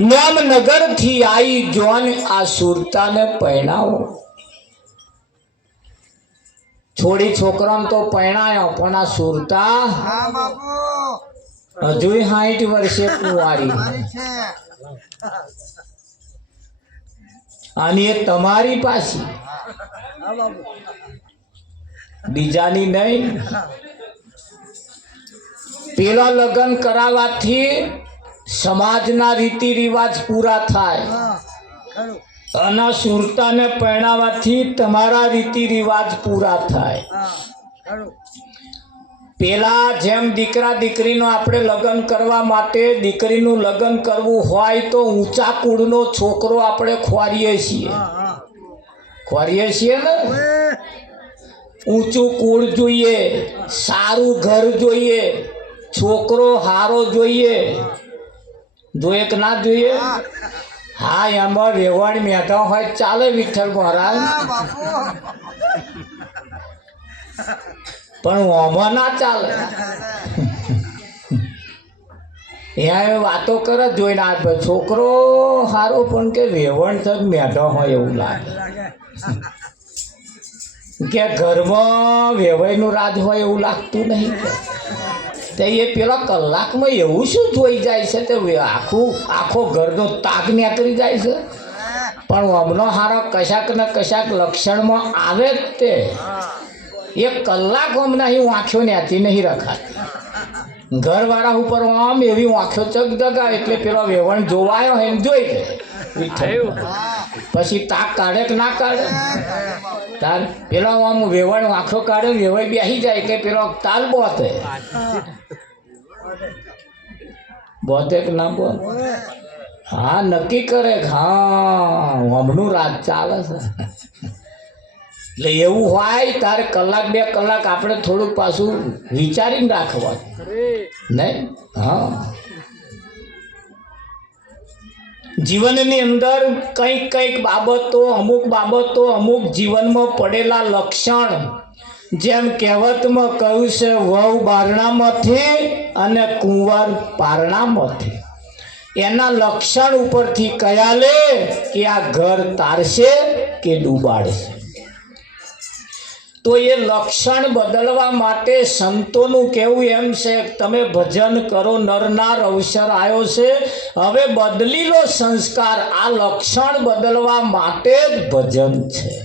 નામનગર થી आई જોન આ સુરતાને પરણાવો છોડી છોકરાને તો પરણાયો પણ આ સુરતા હજુ 60 વર્ષે કુંવારી અને એ તમારી પાછી બીજાની નહીં પેલા લગ્ન કરાવવાથી સમાજના રીતિ રિવાજ પૂરા થાય અને સુરતાને પરણાવવાથી તમારા રીતિ રિવાજ પૂરા થાય પેલા જેમ દીકરા દીકરીનો આપણે લગ્ન કરવા માટે દીકરીનું લગ્ન કરવું હોય તો ઊંચા કુળનો છોકરો આપણે ખોરીએ છીએ ને ઊંચું કુળ જોઈએ સારું ઘર જોઈએ છોકરો હારો જોઈએ જોઈએ કે ના જોઈએ હા એમાં વેવાણ મેઠા હોય ચાલે વિઠ્ઠલ મહારાજ પણ ઓમાં ના ચાલે અહીંયા વાતો કરે જોઈને આ છોકરો હારો પણ કે વેવણ થક મેઠો હોય એવું લાગે કે ઘરમાં વેવાઈનું રાજ હોય એવું લાગતું નહીં તે એ પેલા કલાકમાં એવું શું જોઈ જાય છે તે આખો ઘરનો તાક નીકળી જાય છે પણ હમણાં હારા કશાક ને કશાક લક્ષણમાં આવે જ તે 1 કલાક હમણાં અહીં વાંખ્યો ન્યાથી નહીં રખાતી ઘરવાળા ઉપર આમ એવી વાંખ્યો ચક દગા એટલે પેલો વેવણ જોવાયો એમ જોઈ પછી તાક કાઢે કે ના કાઢે તાર પેલો આમ વેવણ વાંખો કાઢે વેવાઈ બેસી જાય કે પેલો તાલ બોતે કે ના બોત હા નક્કી કરે હા હમણું રાત ચાલે છે એટલે એવું હોય તારે કલાક 2 કલાક આપણે થોડુંક પાછું વિચારીને રાખવાનું નહીં હા જીવનની અંદર કંઈક બાબતો અમુક જીવનમાં પડેલા લક્ષણ જેમ કહેવતમાં કહ્યું છે વહુ બારણામાંથી અને કુંવર પારણામાંથી એના લક્ષણ ઉપરથી કયા લે કે આ ઘર તારશે કે ડૂબાડશે તો એ લક્ષણ બદલવા માટે સંતોનું કહેવું એમ છે તમે ભજન કરો નરનાર અવસર આવ્યો છે હવે બદલી લો સંસ્કાર આ લક્ષણ બદલવા માટે જ ભજન છે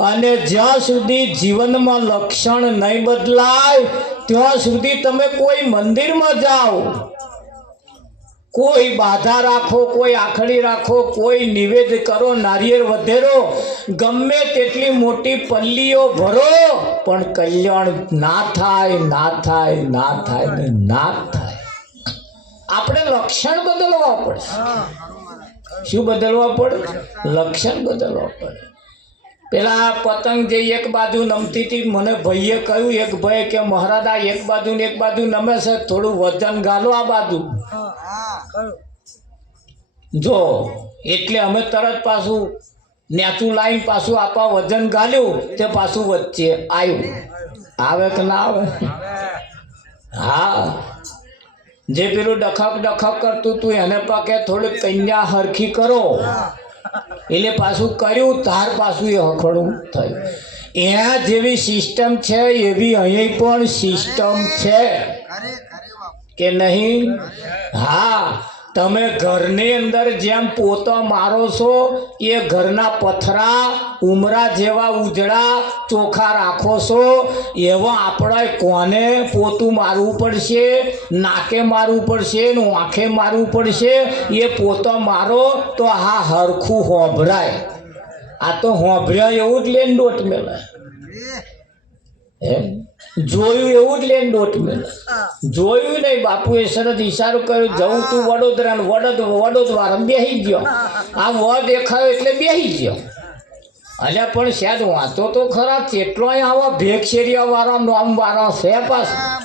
અને જ્યાં સુધી જીવનમાં લક્ષણ નહીં બદલાય ત્યાં સુધી તમે કોઈ મંદિરમાં જાઓ કોઈ બાધા રાખો કોઈ આખડી રાખો કોઈ નિવેદ કરો નારિયેળ વધેરો ગમે તેટલી મોટી પલ્લીઓ ભરો પણ કલ્યાણ ના થાય આપણે લક્ષણ બદલવા પડશે શું બદલવા પડે લક્ષણ બદલવા પડે પેલા પતંગ જે એક બાજુ નમતી હતી મને ભાઈએ કહ્યું એક ભાઈ કે મહારાજ આ એક બાજુ ને એક બાજુ નમે છે થોડું વજન ગાલો આ બાજુ જો એટલે અમે તરત પાછું નેચું લાઈન પાછું આપવા વજન ગાલ્યું તે પાછું વચ્ચે આવ્યું આવે કે ના આવે હા જે પેલું ડખક કરતું તું એને પાકે થોડીક કન્યા હરખી કરો એટલે પાછું કર્યું તાર પાછું એ હખડું થયું એના જેવી સિસ્ટમ છે એવી અહીં પણ સિસ્ટમ છે કે નહીં હા તમે ઘરની અંદર જેમ પોતો મારો છો એ ઘરના પથરા ઉમરા જેવા ઉજળા ચોખ્ખા રાખો છો એવા આપણે કોને પોતું મારવું પડશે નાકે મારવું પડશે ને આંખે મારવું પડશે એ પોતો મારો તો હા હરખું હોભરાય આ તો હોભર્યા એવું જ લઈને દોટ મેળે એમ જોયું એવું જ લઈને દોટ મેળે જોયું નહીં બાપુએ સરસ ઈશારો કર્યો જવું તું વડોદરા વડોદરા બેસી ગયો આ વ દેખાયો એટલે બેસી ગયો અલ્યા પણ શાયદ વાંચો તો ખરા કેટલો આવા ભેગશેરિયા વાળા નોમ વાળા છે પાછા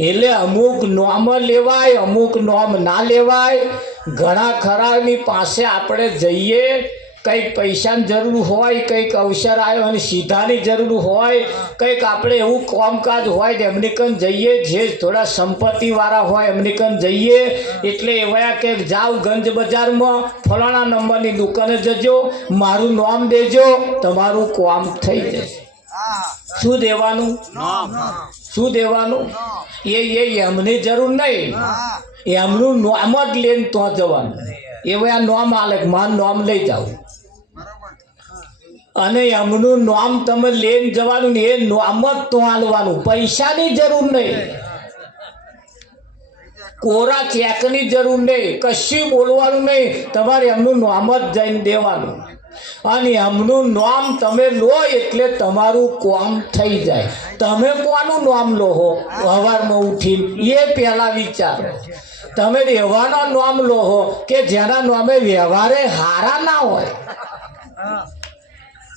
એટલે અમુક નોમ લેવાય અમુક નોમ ના લેવાય ઘણા ખરાની પાસે આપણે જઈએ કંઈક પૈસાની જરૂર હોય, કંઈક અવસર આવ્યો અને સીધાની જરૂર હોય, કંઈક આપણે એવું કામકાજ હોય તો એમની કન જઈએ, જે થોડા સંપત્તિવાળા હોય એમની કન જઈએ. એટલે એવા કે જાઓ ગંજ બજારમાં ફલાણા નંબરની દુકાને જજો, મારું નામ દેજો, તમારું કામ થઈ જશે. શું દેવાનું? શું દેવાનું? એમની જરૂર નહીં, એમનું નામ જ લઈને તો જવાનું. એવા નામ આલે મારું નામ લઈ જાઓ અને એમનું નામ તમે લઈને જવાનું ને એ નામ જ તો હાલવાનું. પૈસાની જરૂર નહીં, કોરા ચેકની જરૂર નહીં, કશું બોલવાનું નહીં. તમારે એમનું નામ જ જઈને દેવાનું અને એમનું નામ તમે લો એટલે તમારું કામ થઈ જાય. તમે કોનું નામ લો હો સવારમાં ઉઠીને એ પહેલા વિચારો. તમે એવાના નામ લો હો કે જેના નામે વ્યવહારે હારા ના હોય.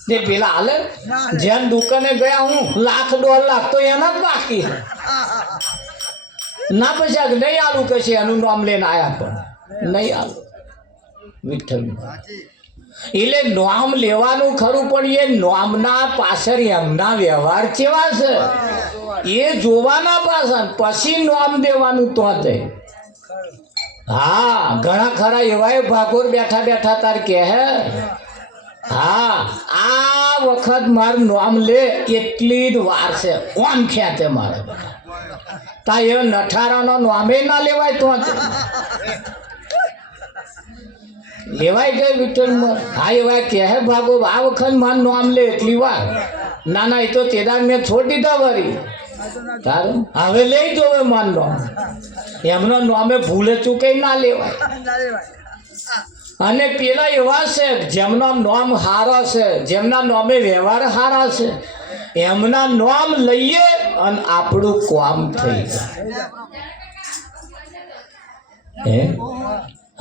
જે પેલા હાલે જેમ દુકાને ગયા હું લાખ 1.5 લાખ તો એના જ બાકી ના. પછી નહીં આલું કશે એનું નામ લઈને આયા પણ નહીં આલું. વિઠ્ઠલ એટલે નામ લેવાનું ખરું પણ એ નામના પાછળ એમના વ્યવહાર કેવા છે એ જોવાના પાછળ પછી નામ દેવાનું તો જાય. હા, ઘણા ખરા એવા ભાગોર બેઠા બેઠા તાર કે હે હા આ વખત મારું નામ લે એટલી જ વાર છે કોણ ખ્યાતે મારે તા એ નઠારાનો નામે ના લેવાય તો લેવાય ગઈ વિઠ્ઠલમાં. હા એવા કે હે ભાગો આ વખત મારું નામ લે એટલી વાર. ના ના એ તો તેદાર મેં છોડી દીધા વળી તારું હવે લઈ દો માન નામ. એમનો નામે ભૂલે ચૂકે ના લેવાય. અને પેલા એવા છે જેમના નામ હારા છે, જેમના નામે વ્યવહાર હારા છે, એમના નામ લઈએ અને આપણું કામ થઈ જાય.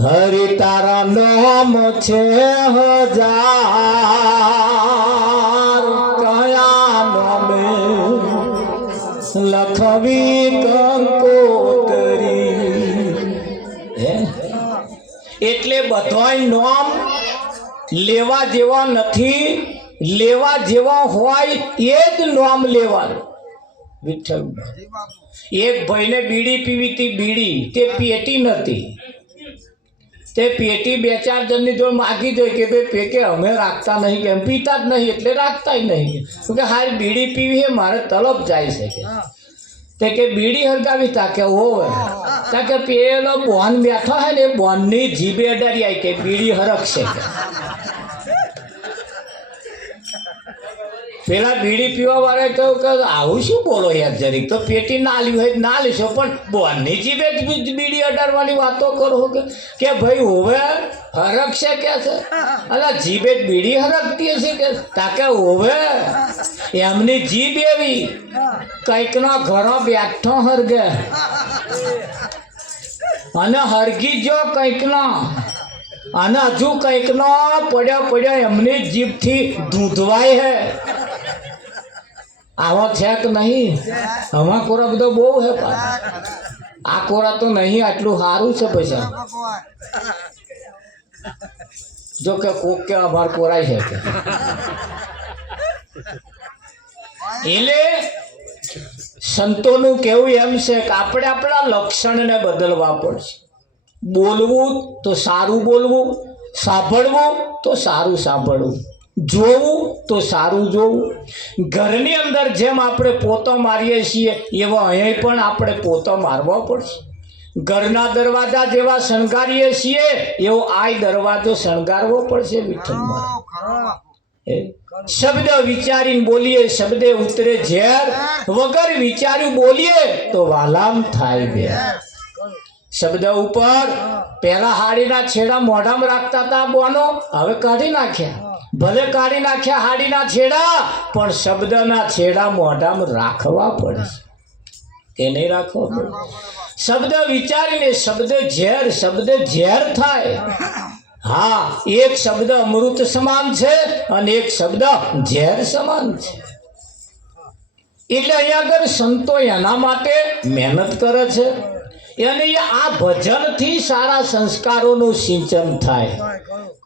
હરિ તારા નામ છે 1000 કયા નામે લખવી કંકોતરી. એટલે બધાય નામ લેવા જેવા નથી, લેવા જેવા હોય એ જ નામ લેવાનું. વિઠ્ઠલ એક ભાઈને બીડી પીવી હતી, બીડી તે પેટી નથી, તે પેટી 2-4 જણની જોડે માગી જોઈ કે ભાઈ પેકે અમે રાખતા નહીં, કે પીતા જ નહીં એટલે રાખતા નહીં. કે હાલ બીડી પીવી હે મારે તલબ જાય છે કે તે કે બીડી હરગાવી તા કે હોવે તા કે પેલો બોન બેઠો હે ને બોનની જીભે અડારી આવી કે બીડી હરકશે કે પેલા બીડી પીવા વાળા કહ્યું કે આવું શું બોલો યાર, જરીક તો પેટી ના લ્યું હોય ના લેશો પણ બોનની જીભે જ બીડી અડાડવાની વાતો કરો કે ભાઈ હોવે હરકશે કે છે. અલા જીભે જ બીડી હરકતી હશે કે તાકે હોવે એમની જીભ એવી કંઈકનો ઘરો બેઠો હરગે અને હરગી જો કંઈકનો અને હજુ કંઈકનો પડ્યો એમની જીભથી ધૂંધવાય હે. આવો છે કે નહીં? આમાં કોરા બધો બહુ હે આ કોરા તો નહીં આટલું સારું છે પૈસા. જો કે કોક કે અમાર કોરાય છે કે એટલે સંતોનું કેવું એમ છે કે આપણે આપણા લક્ષણને બદલવા પડશે. બોલવું તો સારું બોલવું, સાંભળવું તો સારું સાંભળવું, જોવું તો સારું જોવું. ઘરની અંદર જેમ આપણે પોતો મારીએ છીએ એવો અહીં પણ આપણે પોતો મારવો પડશે. ઘરના દરવાજા જેવા શણગારીએ છીએ એવો આ દરવાજો શણગારવો પડશે. વિઠ્ઠલમાં શબ્દ વિચારીને બોલીએ, શબ્દે ઉતરે ઝેર, વગર વિચાર્યું બોલીએ તો વાલામ થાય બે. શબ્દ ઉપર પહેલા હાડીના છેડા મોઢામાં રાખતા હતા બોનો, હવે કાઢી નાખ્યા. ભલે કાઢી નાખ્યા હાડીના છેડા પણ શબ્દના છેડા મોઢામાં રાખવા પડે કે નહીં રાખવા પડે? શબ્દ વિચારીને શબ્દ ઝેર થાય. હા, એક શબ્દ અમૃત સમાન છે અને એક શબ્દ ઝેર સમાન છે. એટલે અહીંયા આગળ સંતો એના માટે મહેનત કરે છે. અને આ ભજનથી સારા સંસ્કારોનું સિંચન થાય.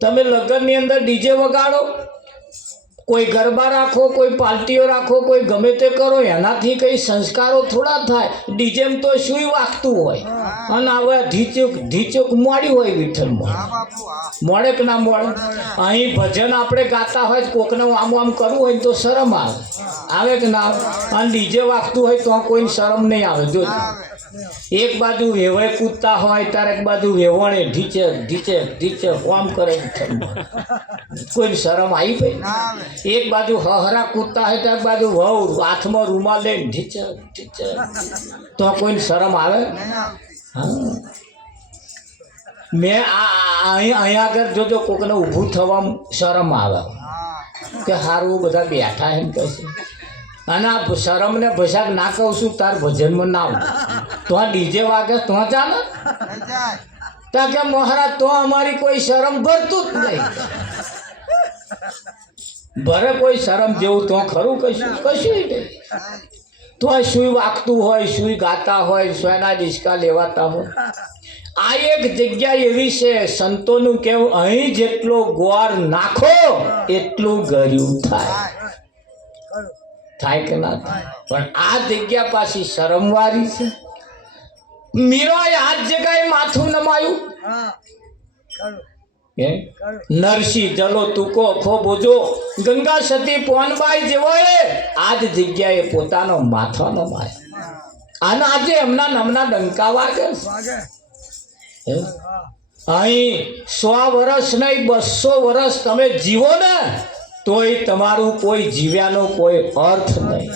તમે લગ્નની અંદર ડીજે વગાડો, કોઈ ગરબા રાખો, કોઈ પાર્ટીઓ રાખો, કોઈ ગમે તે કરો, એનાથી કઈ સંસ્કારો થોડા થાય. ડીજેમ તો શું વાગતું હોય અને હવે ઢીચુક મોડી હોય વિઠ્ઠલમાં. મોડે કે ના મોડે? અહીં ભજન આપણે ગાતા હોય કોકને આમ આમ કરવું હોય તો શરમ આવે કે ના આવે? અને ડીજે વાગતું હોય તો કોઈ શરમ નહીં આવે. જો એક બાજુ વેવાય કૂદતા હોય ત્યારે એક બાજુ વેવણે ઢીચક આમ કરે, કોઈ શરમ આવી ભાઈ? એક બાજુ હહરા કૂદતા હોય ત્યાં બાજુ વહુ હાથમાં રૂમાલ લઈને ઢીચક તો કોઈ શરમ આવે? હા, મેં અહીંયા આગળ જોજો કોકને ઊભું થવા શરમ આવે કે સારું બધા બેઠા એમ કહે છે. અને આ શરમ ને ભસાક ના કહું છું તાર ભજનમાં ના આવું તો આ ડીજે વાગે તો ચાલે? ત્યાં કે મહારાજ તો અમારી કોઈ શરમ ભરતું જ નહીં. ભરે કોઈ શરમ જેવું તો ખરું કશું નહીં. તો શું વાગતું હોય, શું ગાતા હોય, સોના ડિસ્કા લેવાતા હોય. આ એક જગ્યા એવી છે સંતોનું કેવું, અહીં જેટલો ગોળ નાખો એટલું ગળ્યું થાય કે ના થાય? પણ આ જગ્યા પાછી શરમવાળી છે. મીરાએ આ જગ્યાએ માથું નમાયું. નરસિંહ જલો તુકો ખો બોજો ગંગા સતી પોનબાઈ જેવોએ આ જ જગ્યાએ પોતાનો માથો નમાયો. અને આજે એમના નમના ડંકા વાગે. અહીં 100 વર્ષ નહીં 200 વર્ષ તમે જીવો ને તોય તમારું કોઈ જીવ્યાનો કોઈ અર્થ નહીં.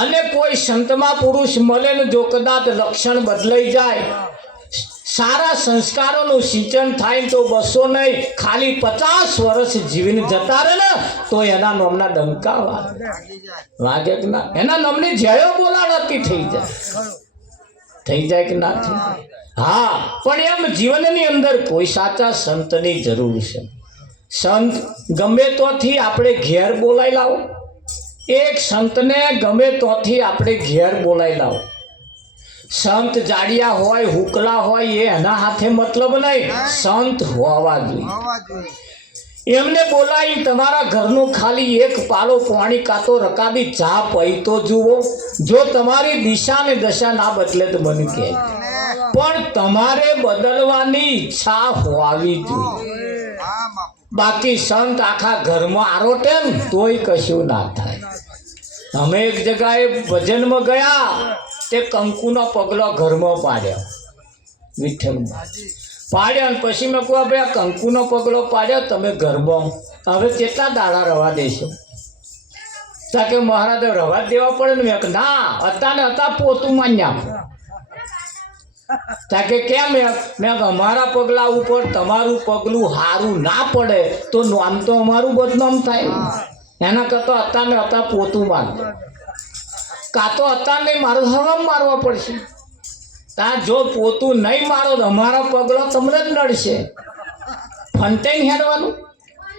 અને કોઈ સંતમાં પુરુષ મળે ને જો કદાચ લક્ષણ બદલાઈ જાય, સારા સંસ્કારોનું સિંચન થાય તો 200 નહીં ખાલી 50 વર્ષ જીવીને જતા રહે ને તો એના નામના ડંકા વાગે કે ના? એના નામની જયો બોલાડતી થઈ જાય કે ના થઈ જાય? હા, પણ એમ જીવનની અંદર કોઈ સાચા સંતની જરૂર છે. સંત ગમે તોથી આપણે ઘેર બોલાવી લાવો. એક સંતને ગમે તોથી આપણે ઘેર બોલાવી લાવો. સંત જાડિયા હોય, હુકલા હોય એ એના હાથે મતલબ નહીં, સંત હોવા જોઈએ. એમને બોલાવી તમારા ઘરનું ખાલી એક પાલો પાણી કાતો રકાબી ચા પી તો જુઓ. જો તમારી દિશા ને દશા ના બદલે તો મને કહે, પણ તમારે બદલવાની ઈચ્છા હોવી જોઈએ. બાકી સંત આખા ઘરમાં આરોટે ને તોય કશું ના થાય. અમે એક જગ્યાએ ભજનમાં ગયા, તે કંકુનો પગલો ઘરમાં પાડ્યો, વિઠ્ઠલમાં પાડ્યો. અને પછી મેં કહું ભાઈ આ કંકુનો પગલો પાડ્યો તમે ઘરમાં, હવે કેટલા દાડા રવા દેશો? કે મહારાજ રવા દેવા પડે ને. મેં ના, હતા પોતું માન્યા. કે કેમ? મેં અમારા પગલા ઉપર તમારું પગલું સારું ના પડે તો નામ તો અમારું બદનામ થાય. એના કરતા હતા પોતું માર, કાં તો હતા નહીં મારો હરામ મારવા પડશે. ત્યાં જો પોતું નહીં મારો તો અમારા પગલો તમને જ નડશે. ફંટાઈને હેડવાનું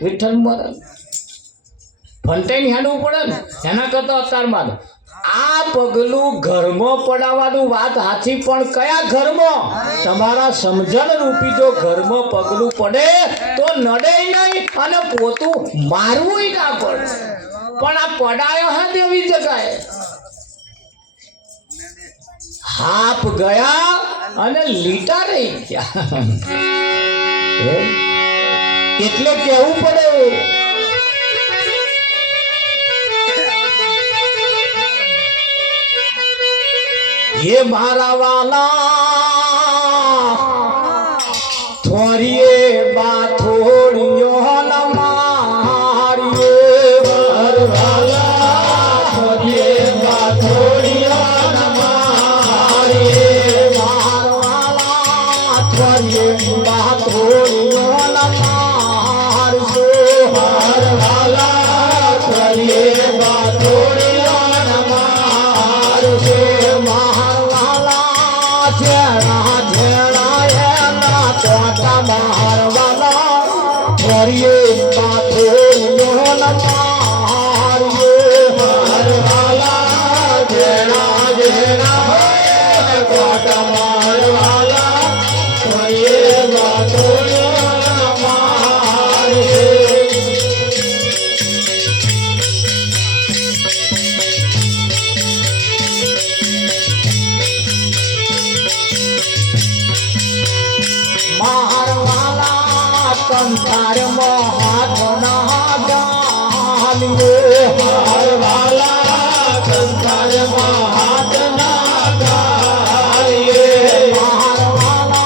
વિઠ્ઠલ મહારાજ, ફંટાઈને હેડવું પડે ને. એના કરતા અત્યારે મારો આ પગલું ઘરમાં પડાવવાનું વાત હાથી, પણ કયા ઘરમાં? તમારા સમજણ રૂપી જો ઘરમાં પગલું પડે તો નડે નહીં અને પોતું મારવું ના પડે. પણ આ પડાયો હા દેવી જગાએ હાપ ગયા અને લીટા રહી ગયા. એટલે કેવું પડે ये मारा वाला थोड़िए बाथोड़ियो न मारिए घर वाला थोड़िए बाथोड़ियो न मारिए मार वाला थोड़िए बाथोड़ियो न मारिए घर वाला थोड़िए बाथोड़ियो न मारिए કોટા મારવાલા ફરીએ વાતોડિયો મારે મારવાલા સંસાર હાથ ના જાલિએ મારવાલા સંસાર હાથ ના જાલિએ મારવાલા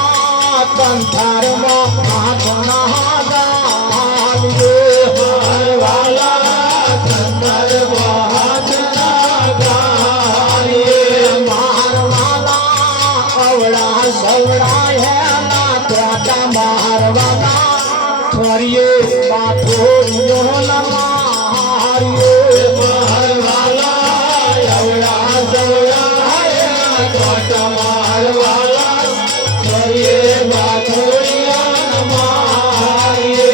સંસાર હાથ ના જાલિએ મારવાલા સંસાર હાથ ના જાલિએ મારવાલા અવળા સવળા હે કોટા મારવાલા ફરીએ પાથોડિયો ન મારીએ મારવાલા અવળા સવળા કોટા મારવાલા ફરીએ પાથોડિયો ન મારીએ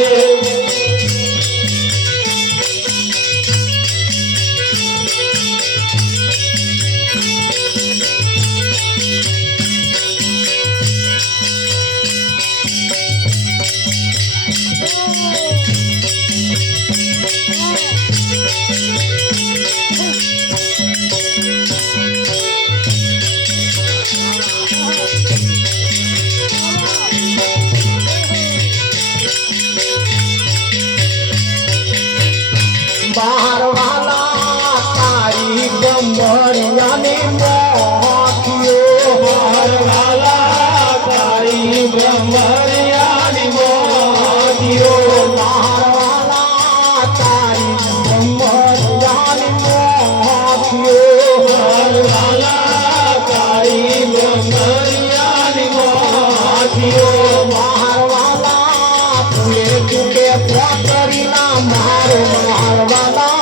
મારવાલા તારી ગમરિયાની મોખીઓ મારવાલા તારી ગમરિયાની મોખીઓ મારવાલા તારી ગમરિયાની મોખીઓ મારવાલા તારી ગમરિયાની મોખીઓ મારવાલા તુએ તુકે પોતરીના મારો મારવાલા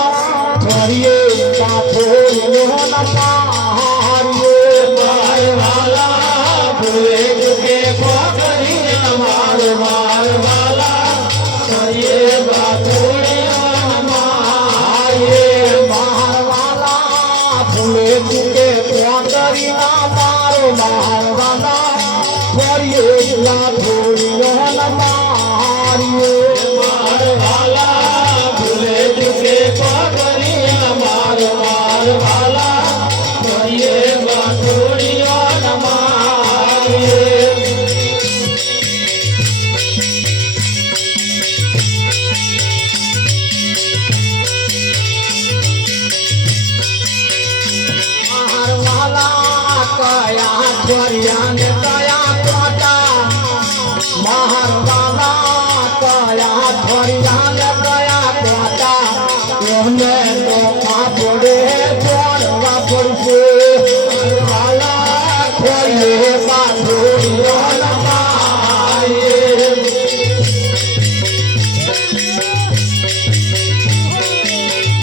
ફરીએ પાથોડિયો ન મારીએ મારવાલા તુએ તુકે પોતરીના મારો મારવાલા ફરીએ પાથોડિયો ન મારીએ મારવાલા તુએ તુકે પોતરીના મારો મારવાલા ફરીએ પાથોડિયો ન મારીએ મારવાલા ભૂલે ચૂકે પગરી મારવાલા ફરીએ વાતોડિયો ન મારીએ મારવાલા કયા ફર્યા ને કયા કોટા મારવાલા કયા ફર્યા ને કયા કોટા એમને તો આપડે જોડવા પડશે મારવાલા ફરીએ પાથોડિયો ન મારીએ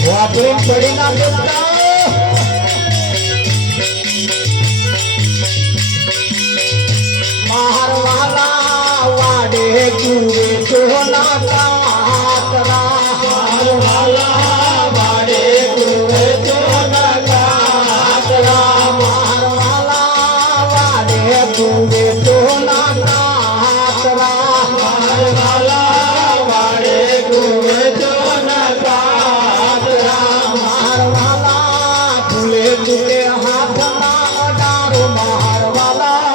વાપરી પડી ના દેતા મારવાલા વાડે કુએ તો ના કાતરા મારવાલા વાડે કુએ તો ના કાતરા મારવાલા વાડે કુએ તો ના કાતરા મારવાલા વાડે કુએ તો ના કાતરા મારવાલા ભૂલે તુકે હાથ ના અડારો મારવાલા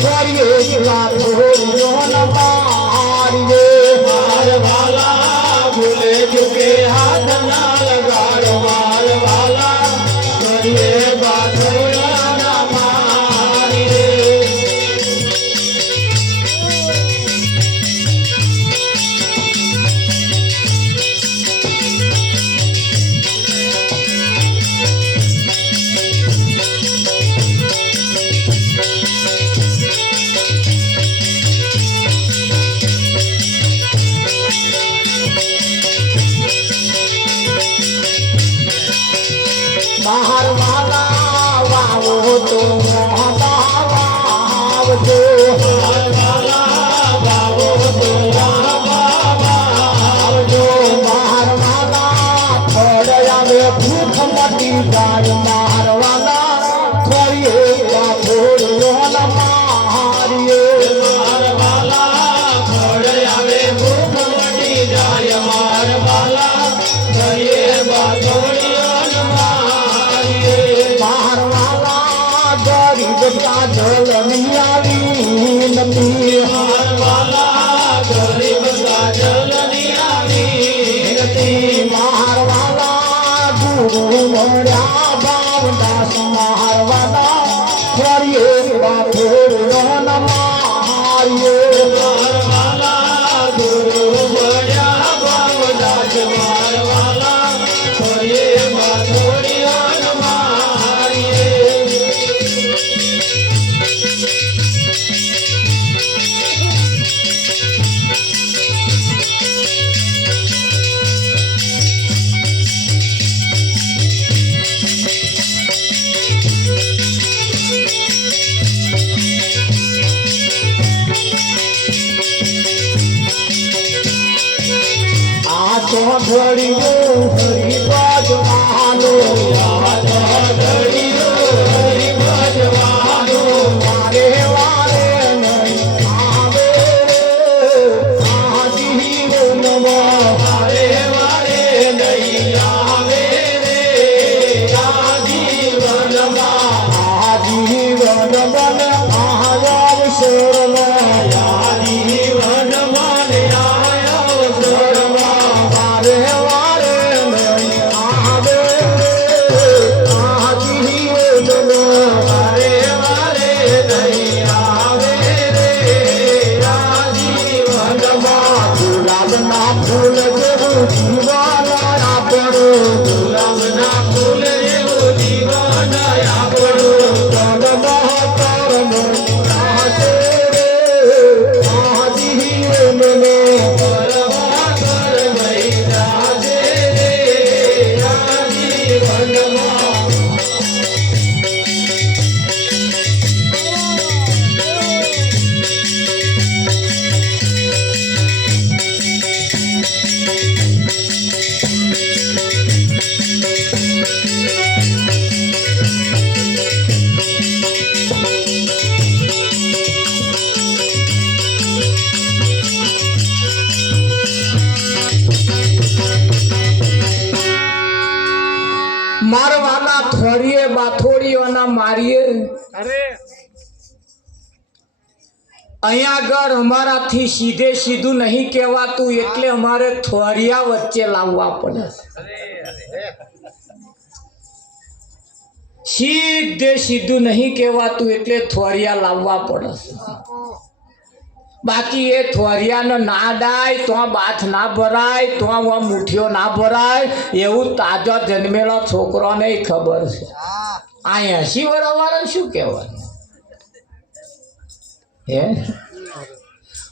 ફરીએ વાતોડિયો ન મારીએ મારવાલા ભૂલે ચૂકે હાથ ના લગાડો મારવાલા ફરીએ વાતોડિયો ન મારીએ મારવાલા વાવો તો વાવજો મારવાલા વાવો તો વાવજો મારવાલા ફળ આવે ભૂખ મટી જાય મારવાલા ફરીએ વાવો ગરીબ કાજલ નહીં આવી નથી મારવાલા ગરીબ કાજલ નહીં આવી નથી મારવાલા ગુરુ મળ્યા ભાવદાસ મારવાલા ફરીએ વાથોડ મારીએ મારવાલા ગુરુ મળ્યા ભાવદાસ મારવાલા ફરીએ વાથોડ ઘડીઓ હરી બાજવાનો ઘડીઓ હરી બાજવાનો મારે વારે નહીં આવે આ જીવનમાં મારે વારે નહીં આવે રે આ જીવનમાં આ જીવન બન આયાવ શોરમાં આ જીવન મને આયાવ શોરમાં મારવાના થોડીએ બાથોડીઓના મારીએ અરે અહીંયા આગળ અમારાથી સીધે સીધું નહીં કહેવાતું એટલે અમારે થોરિયા વચ્ચે લાવવા પડે સીધે સીધું નહીં કહેવાતું એટલે થોરિયા લાવવા પડે બાકી એ થોરિયાને ના ડાય તો બાથ ના ભરાય તો મુઠ્ઠીઓ ના ભરાય એવું તાજો જન્મેલો છોકરોને ખબર છે આ 80 વર્ષવાળાને શું કહેવાનું હે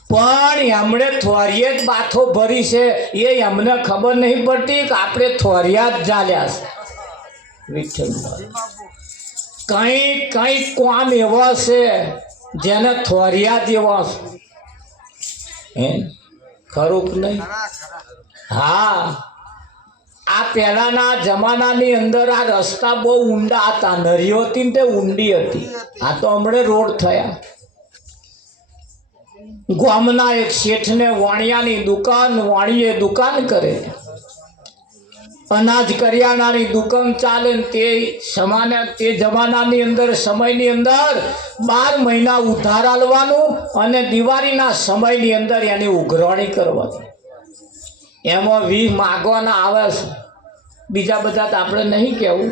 પણ એમણે થોરિયે જ બાથો ભરી છે એ એમને ખબર નહીં પડતી કે આપણે થોરિયા જ ચાલ્યા છે વિઠ્ઠલ કંઈક કામ એવા છે જેને થોરિયા જેવા છે હે ખરું કે નહીં હા આ પહેલાના જમાનાની અંદર આ રસ્તા બહુ ઊંડા હતા નરીઓ હતી ને તે ઊંડી હતી આ તો હમણે રોડ થયા ગામના એક શેઠને વાણિયાની દુકાન વાણીએ દુકાન કરે અનાજ કરિયાણાની દુકાન ચાલે તે જમાનાની અંદર સમયની અંદર 12 મહિના ઉધાર આલવાનું અને દિવાળીના સમયની અંદર એની ઉઘરાણી કરવાની એમાં 20 માગવાના આવે છે બીજા બધા તો આપણે નહીં કહેવું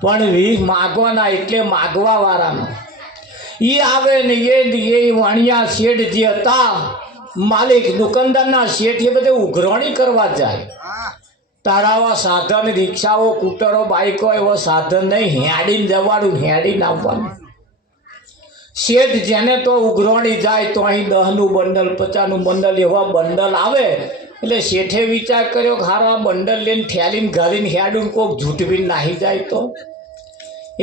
પણ 20 માગવાના એટલે માગવા વાળાનો એ આવે ને એ વાણિયા શેઠ જે હતા માલિક દુકાનદારના શેઠ એ બધે ઉઘરાણી કરવા જાય તારાવા સાધન રિક્ષાઓ કૂટરો બાઈકો એવો સાધન નહીં હેડીને જવાનું હેડીને આવવાનું શેઠ જેને તો ઉઘરાણી જાય તો અહીં 10નું બંડલ 50નું બંડલ એવા બંડલ આવે એટલે શેઠે વિચાર કર્યો કે હારો આ બંડલ લઈને થેલીને ઘાલીને હેડું કોક ઝૂંટવીને નાહી જાય તો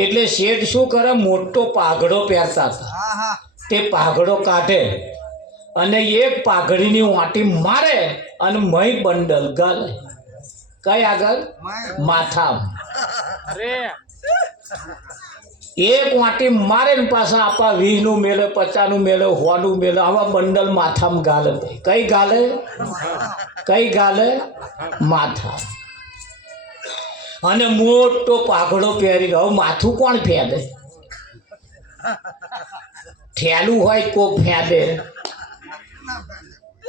એટલે શેઠ શું કરે મોટો પાઘડો પહેરતા હતા તે પાઘડો કાઢે અને એક પાઘડીની વાટી મારે અને મય બંડલ ગાલે કઈ આગળ માથા એક વાટી મારે ને પાછા આપા 20નું મેલે 50નું મેલે 100નું મેલે આવા બંડલ માથામાં ગાલે કઈ ગાલે માથા અને મોટો પાઘડો પહેરીને હવે માથું કોણ ફેદે? ઠેલું હોય કોક ફેદે,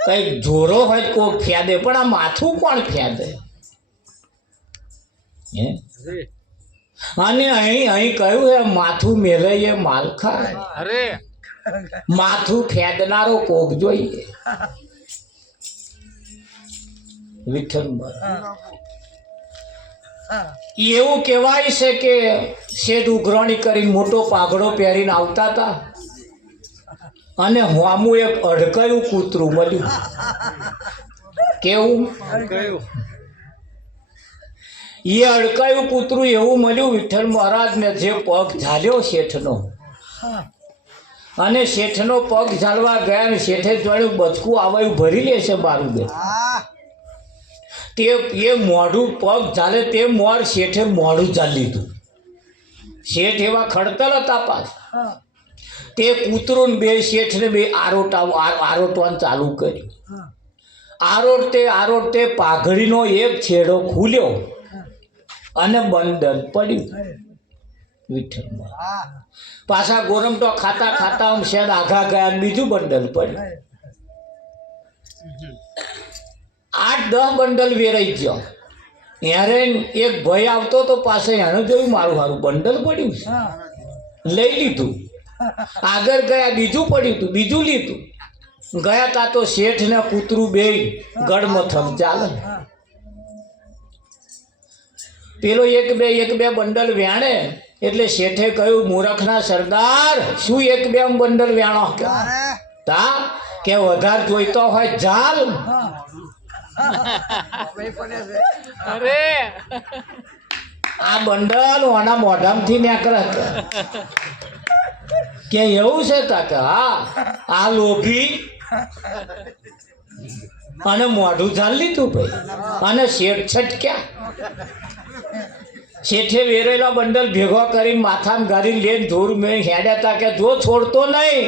કઈક જોરો હોય કોક ફેદે, પણ આ માથું કોણ ફેદે? હે? અને અહીં કહ્યું હે માથું મેલે એ માલ ખાય. અરે માથું ફેદનારો કોક જોઈએ. વિઠ્ઠલ એવું કહેવાય છે કે શેઠ ઉઘરાણી કરીને મોટો પાઘડો પહેરીને આવતા હતા અને હોમું એક અડકાયું કૂતરું મળ્યું. કેવું? કયું? એ અડકાયું કૂતરું એવું મળ્યું વિઠ્ઠલ મહારાજને, જે પગ ઝાલ્યો શેઠનો, અને શેઠનો પગ ઝાલવા ગયા ને શેઠે જોયું બચકું આવાયું ભરી લેશે મારું બે. તે એ મોઢું પગ ઝાલે તે મોર શેઠે મોઢું ઝાલી લીધું. શેઠ એવા ખડતલ હતા પાછા. તે કૂતરું બે શેઠને બે આરોટવાનું ચાલુ કર્યું. આરોટતે પાઘડીનો એક છેડો ખુલ્યો અને બંધન પડ્યું. વિઠ્ઠલમાં પાછા ગોરમટો ખાતા ખાતા શેડ આઘા ગયા અને બીજું બંડલ પડ્યું. 8-10 બંડલ વેરાઈ ગયો. યારે એક ભાઈ આવતો તો પાસે એને જોયું મારું સારું બંડલ પડ્યું છે, લઈ લીધું. આગળ ગયા બીજું પડ્યું હતું, બીજું લીધું. ગયા તા તો શેઠ ને કૂતરું બે ગળમથમ ચાલે. પેલો એક બે બંડલ વ્યાણે એટલે શેઠે કહ્યું, મૂરખના સરદાર, શું એક બે બંડલ વ્યાણો? તા કે વધારે જોઈતો હોય જાલ. અરે આ બંડલ ઓના મોઢામાંથી નીકળે કે એવું છે? તા કે હા, આ લોભી અને મોઢું ઝાલ લીધું ભાઈ. અને શેઠ છટક્યા. શેઠે વેરેલા બંડલ ભેગો કરી માથામાં ગાડી લઈને જોર મેં હેડ્યા તા કે જો છોડતો નહીં.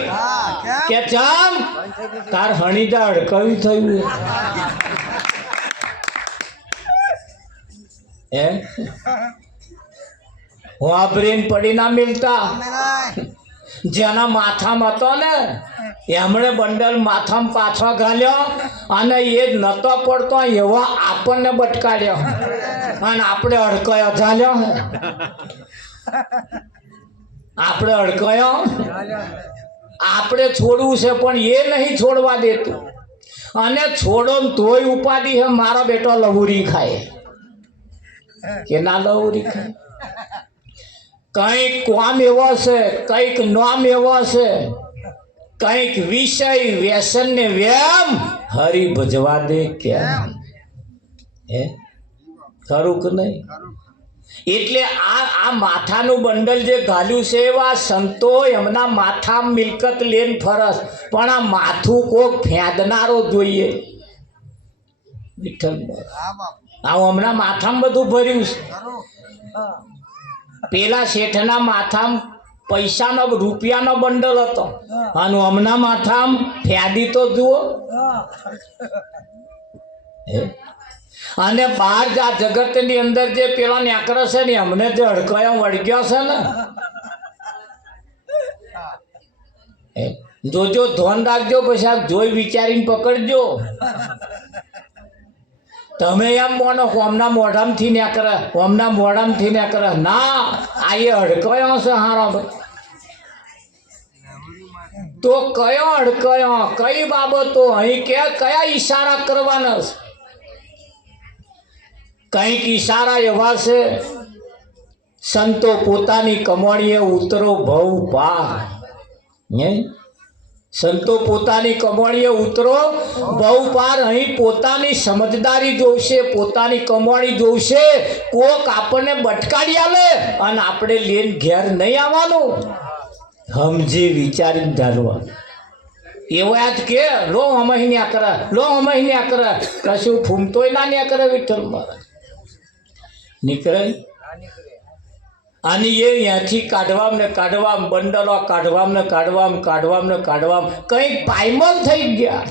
કે ચામ તાર હણીદા અડકવી થયું હે? વાપરીને પડી ના મિલતા. જેના માથામાં હતો ને એમણે બંડલ માથામાં પાછો ઘાલ્યો અને એ જ નતો પડતો એવા આપણને બટકાડ્યો અને આપણે અડકયો ઝાલ્યો. આપણે અડકયો, આપણે છોડવું છે પણ એ નહીં છોડવા દેતું. અને છોડો ને તોય ઉપાધિ છે, મારો બેટો લહુરી ખાય કે ના લહુરી ખાય. કંઈક કામ એવો છે, કંઈક નામ એવો છે, કંઈક વિષય વ્યસન ને વ્યામ હરી ભજવા દે કેમ? હે ખરું કે નહીં? એટલે આ માથાનું બંડલ જે ઘાલ્યું છે એવા સંતો એમના માથા મિલકત લેન ફરસ, પણ આ માથું કોક ફેંદનારો જોઈએ. વિઠ્ઠલ આ હમણાં માથામાં બધું ભર્યું છે. પેલા શેઠના માથામાં પૈસાનો રૂપિયાનો બંડલ હતો અને હમણાં માથામાં ફેદી તો જુઓ. અને બહાર જ આ જગતની અંદર જે પેલા નેકરો છે ને અમને જે અડકયો વળગ્યો છે ને, જોજો ધોન રાખજો, પછી આ જોઈ વિચારીને પકડજો. તમે એમ માનો હોમના મોઢામથી નેકરે, હોમના મોઢામથી નેકરે ના, આ એ અડકયો છે હારો. તો કયો અડકયો, કઈ બાબતો અહીં કે કયા ઈશારા કરવાના છે? કંઈક ઈશારા એવા છે, સંતો પોતાની કમાણીએ ઉતરો ભવ પાર. સંતો પોતાની કમાણીએ ઉતરો બહુ પાર. અહીં પોતાની સમજદારી જોશે, પોતાની કમાણી જોશે. કોક આપણને બટકાડી આલે અને આપણે લઈને ઘેર નહીં આવવાનું, સમજી વિચારીને ધારવાનું. એવો યાદ કે લો અમાહી ન્યા કરે, લો અમાહી ન્યા કરે, કશું ફૂમતોય ના ન્યા કરે. વિઠ્ઠલ મહારાજ નીકળે અને એ અહીંયાથી કાઢવામ બંડલો કાઢવામ કંઈક પાયમલ થઈ ગયા.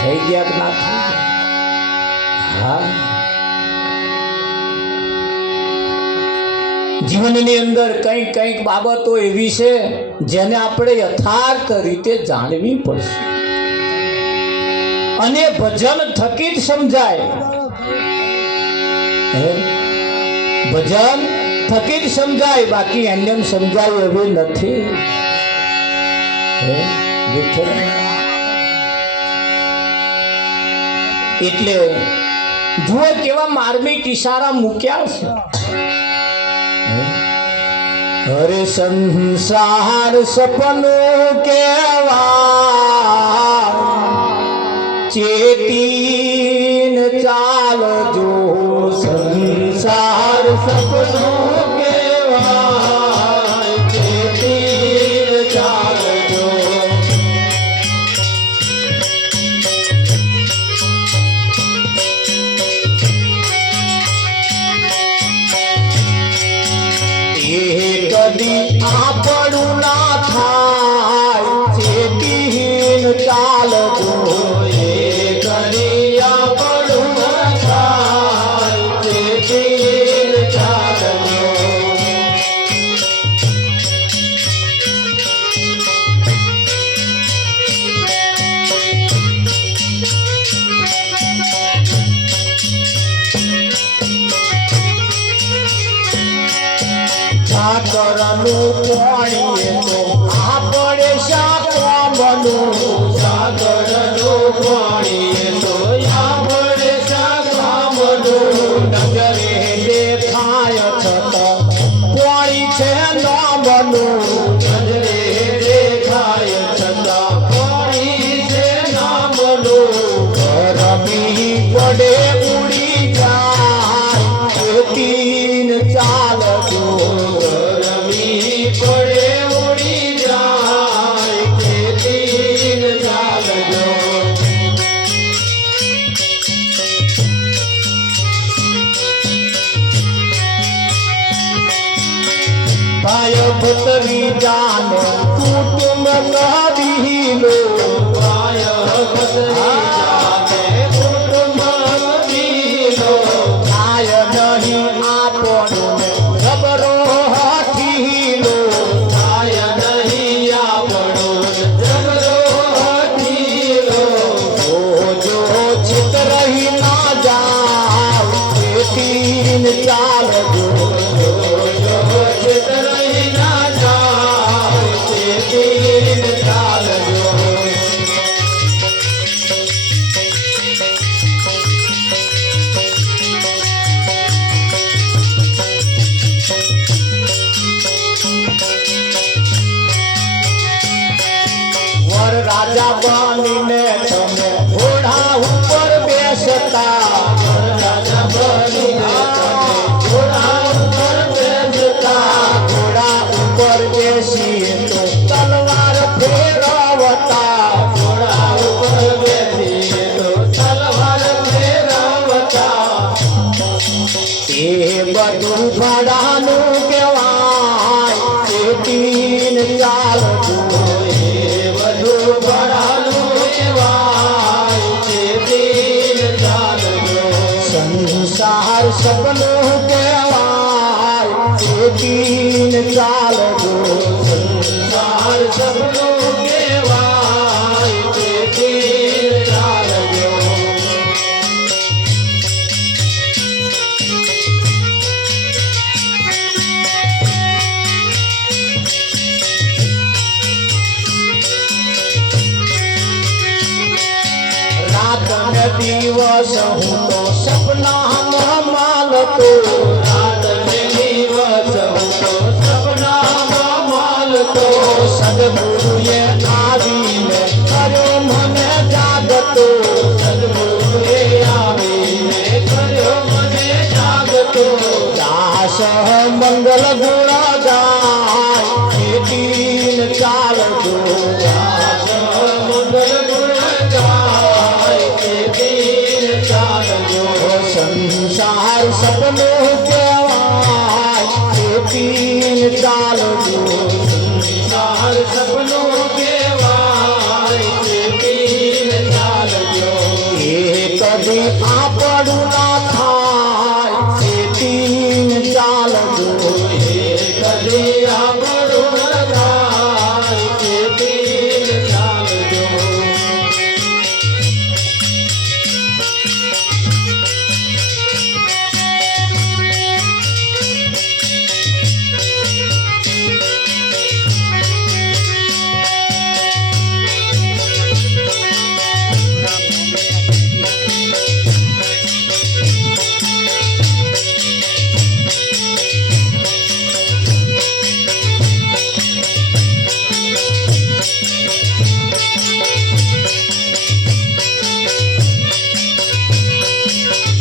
થઈ ગયા કે ના થઈ ગયા? હા, જીવનની અંદર કંઈક કંઈક બાબતો એવી છે જેને આપણે યથાર્થ રીતે જાણવી પડશે અને ભજન થકી જ સમજાય. ભજન થકી જ સમજાય, બાકી એમને સમજાય એવી નથી. એટલે જુઓ કેવા માર્મિક ઈશારા મૂક્યા છે. હરે સંસાર સપનું કેવા ચેતીન ચાલજો. સંસાર સપનું કેવા ચેતીન ચાલજો. કદી આપણું ના થાય ચેતીન ચાલજો. કદી આપણું ના થાય ચેતીન ચાલજો. સાગરનું પાણી તો આપણે શાકવાનું. સાગરનું પાણી તો આપણે શાકવાનું. નજરે દેખાય છતાં પાણી છે નામનું. નજરે દેખાય છતાં પાણી છે નામનું. રમી પડે ઉડી જાય ચેતીન ચાલજો. પડે ઉડી જાય ચેતીન ચાલજો. ભાઈ ભતરી જાને કુટુંબ કદીલો. ભાઈ ભતરી જાને કુટુંબ કદીલો. ભાઈ નહીં આપણને ખબરો ચાલજો. ચેતરાઈ ના જાવ ચેતીન ચાલજો. વર રાજા બનીને તમે ઘોડા ઉપર બેસતા. રાજા બનીને બેસીએ તો તલવાર ફેરવતા. ઘોડા ઉપર બેસીએ તો તલવાર ફેરવતા. એ બધું ભાડાનું કહેવાય ચેતીન ચાલજો. એ બધું ભાડાનું કહેવાય ચેતીન ચાલજો. સંસાર સપનું કહેવાય ચેતીન ચાલજો. સંસાર સપનું કહેવાય ચેતીન ચાલજો. રાત ને દિવસ હું તો સપનામાં માલતો. રાત ને દિવસ હું તો સપનામાં માલતો. સદગુરુએ આવીને કર્યો મને જાગતો. સદગુરુએ આવીને કર્યો મને જાગતો. દાસ મંગલ ગુણ ગાય ચેતીન ચાલજો. દાસ મંગલ ગુણ ગાય ચેતીન ચાલજો. સંસાર સપનું કહેવાય ચેતીન ચાલજો. સંસાર સપનું કહેવાય ચેતીન ચાલજો. એ કદી આપણું જોઈએ કદી આપણું થાય કે દિલ ચાલજો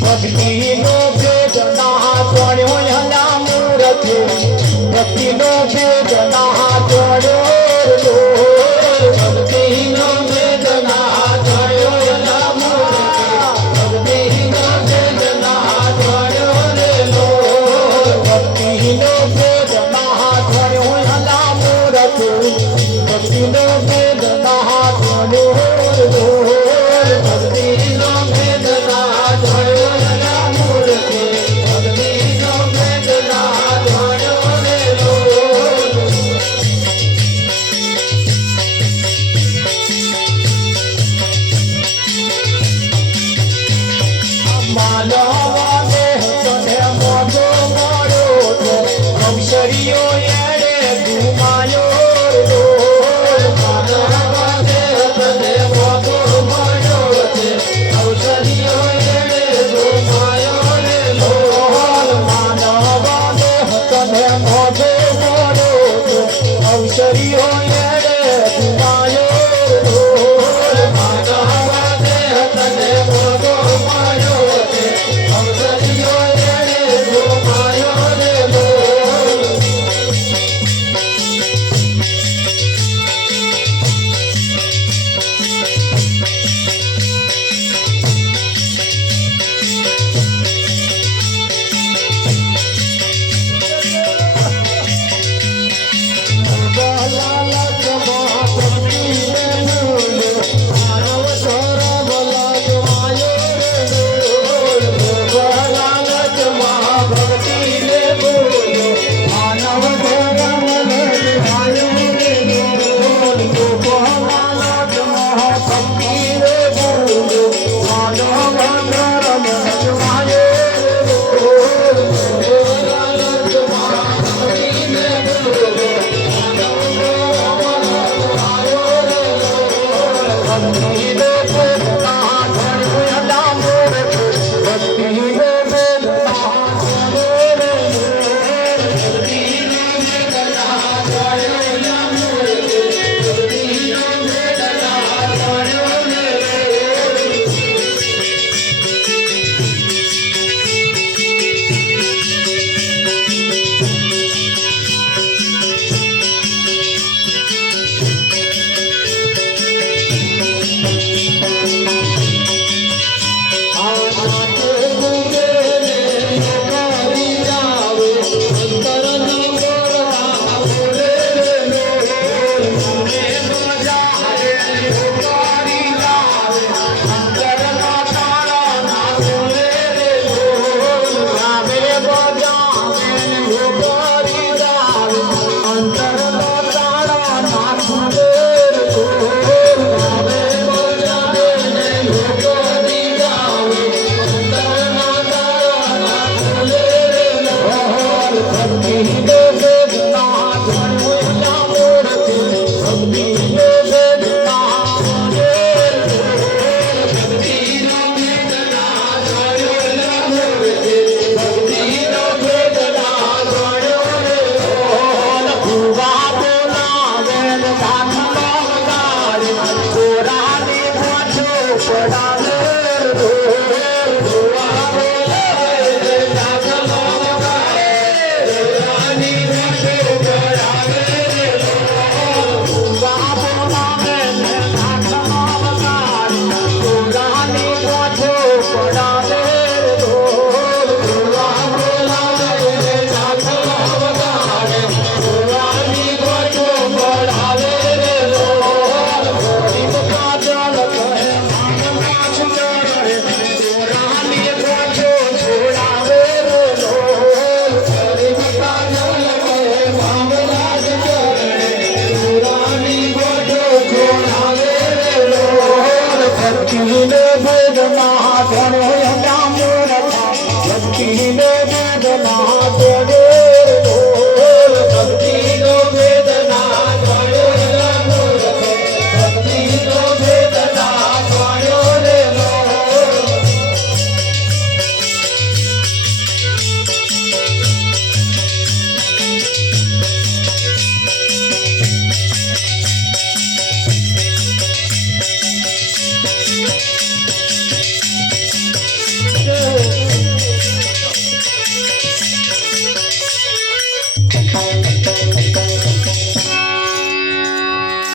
ભક્તિનો ભેદ ના તોડ્યો હલા મૂરખે ભક્તિનો ભેદ ના તોડ્યો ભક્તિનો ભેદ ના તોડ્યો હલા મૂરખે ભક્તિનો ભેદ ના તોડ્યો રે લો ભક્તિનો ભેદ ના તોડ્યો હલા મૂરખે ભક્તિનો ભેદ ના તોડ્યો રે લો ભક્તિનો ભેદ ના તોડ્યો ભક્તિને વેદના ધણો ડામોર ભક્તિને વેદના